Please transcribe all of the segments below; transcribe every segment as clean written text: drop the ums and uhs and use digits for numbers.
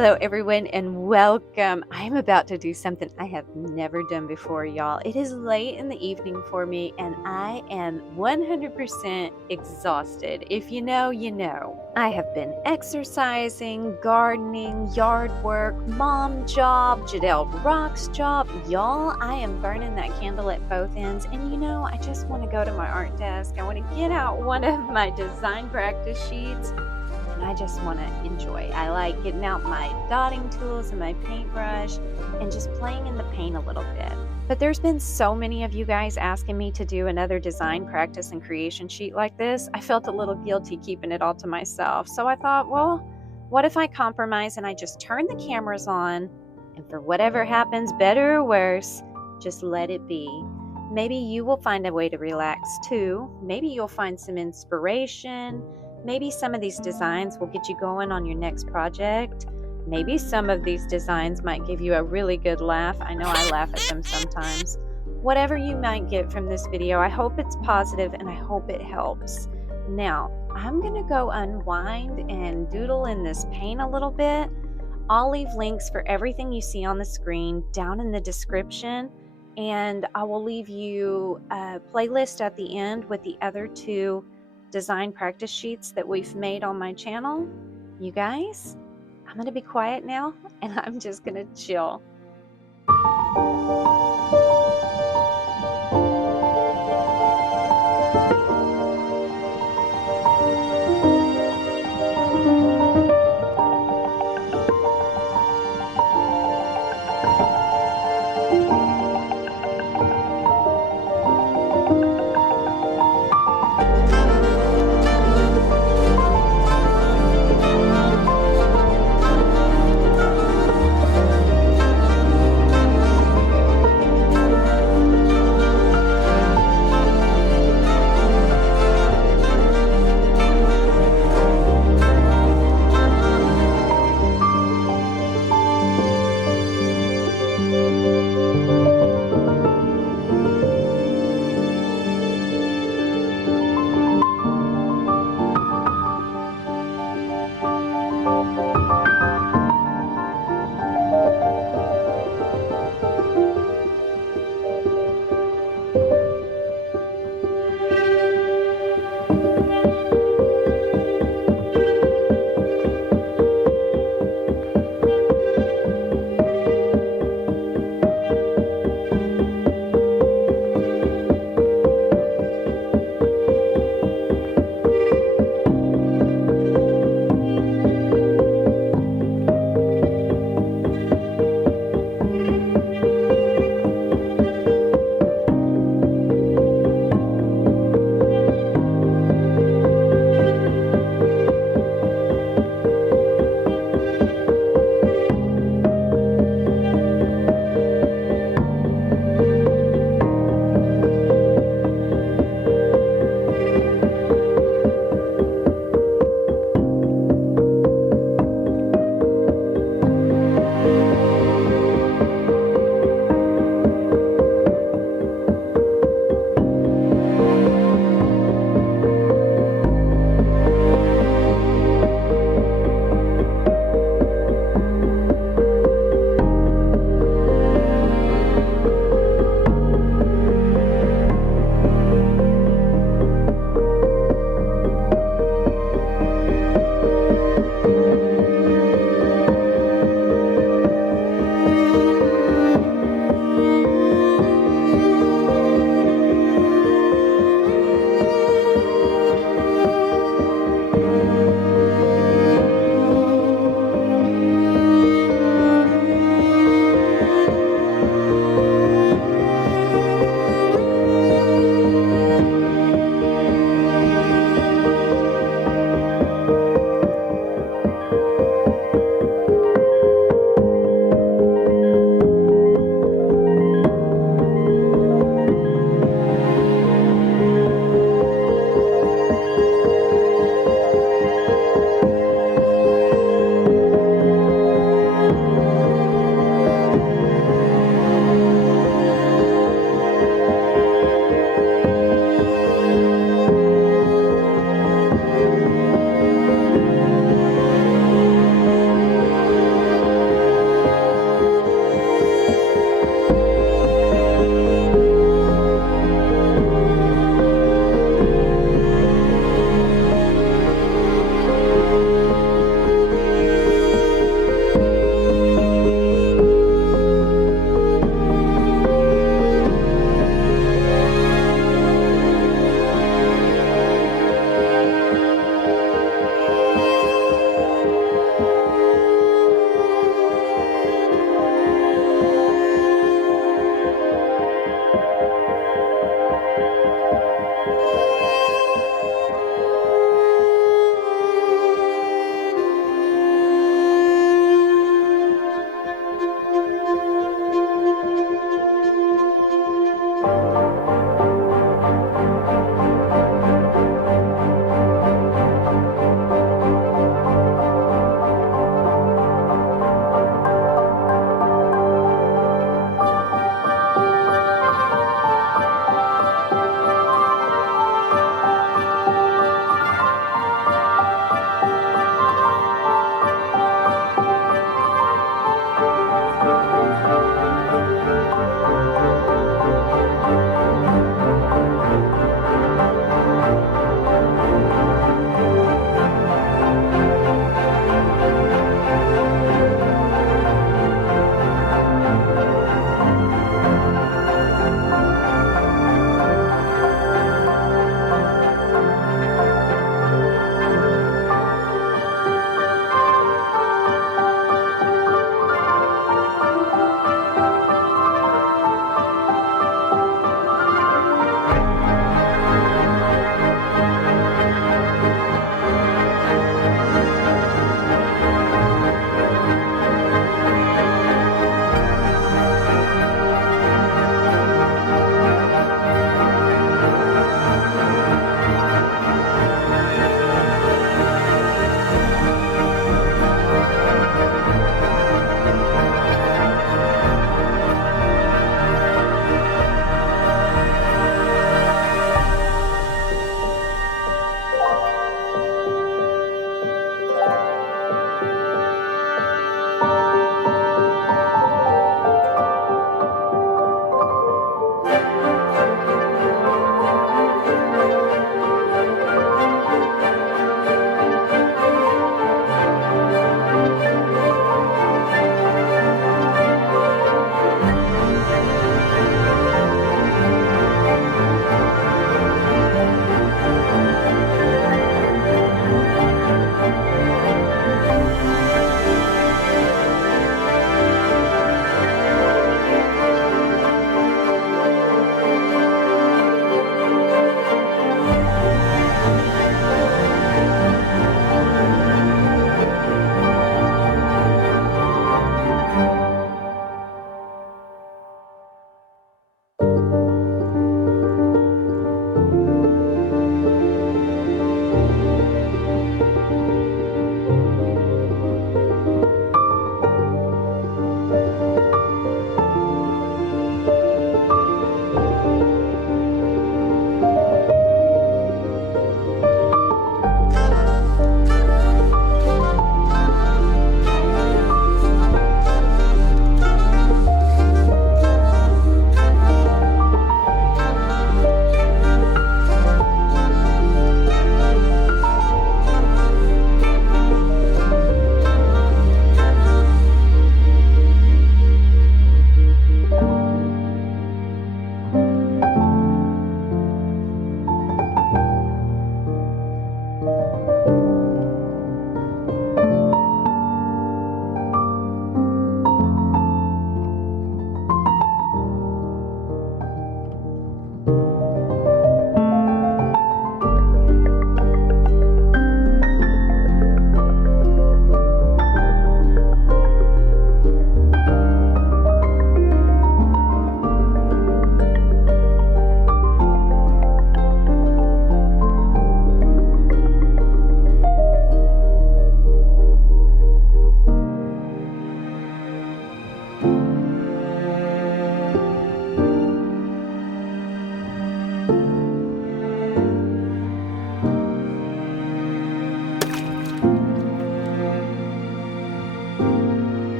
Hello, everyone, and welcome. I'm about to do something I have never done before, y'all. It is late in the evening for me, and I am 100% exhausted. If you know, you know. I have been exercising, gardening, yard work, mom job, JaDeL Rocks job. Y'all, I am burning that candle at both ends, and I just want to go to my art desk. I want to get out one of my design practice sheets. And I just want to enjoy. I like getting out my dotting tools and my paintbrush and just playing in the paint a little bit. But there's been so many of you guys asking me to do another design practice and creation sheet like this. I felt a little guilty keeping it all to myself. So I thought, well, what if I compromise and I just turn the cameras on, and for whatever happens, better or worse, just let it be. Maybe you will find a way to relax too. Maybe you'll find some inspiration. Maybe some of these designs will get you going on your next project. Maybe some of these designs might give you a really good laugh. I know I laugh at them sometimes. Whatever you might get from this video, I hope it's positive and I hope it helps. Now, I'm going to go unwind and doodle in this paint a little bit. I'll leave links for everything you see on the screen down in the description, and I will leave you a playlist at the end with the other two design practice sheets that we've made on my channel. You guys, I'm going to be quiet now and I'm just going to chill.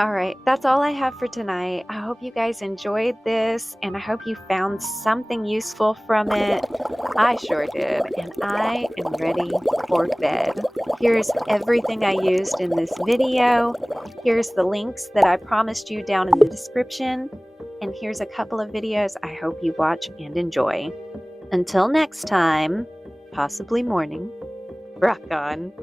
All right, that's all I have for tonight. I hope you guys enjoyed this, and I hope you found something useful from it. I sure did, and I am ready for bed. Here's everything I used in this video. Here's the links that I promised you down in the description, and here's a couple of videos I hope you watch and enjoy. Until next time, possibly morning, rock on.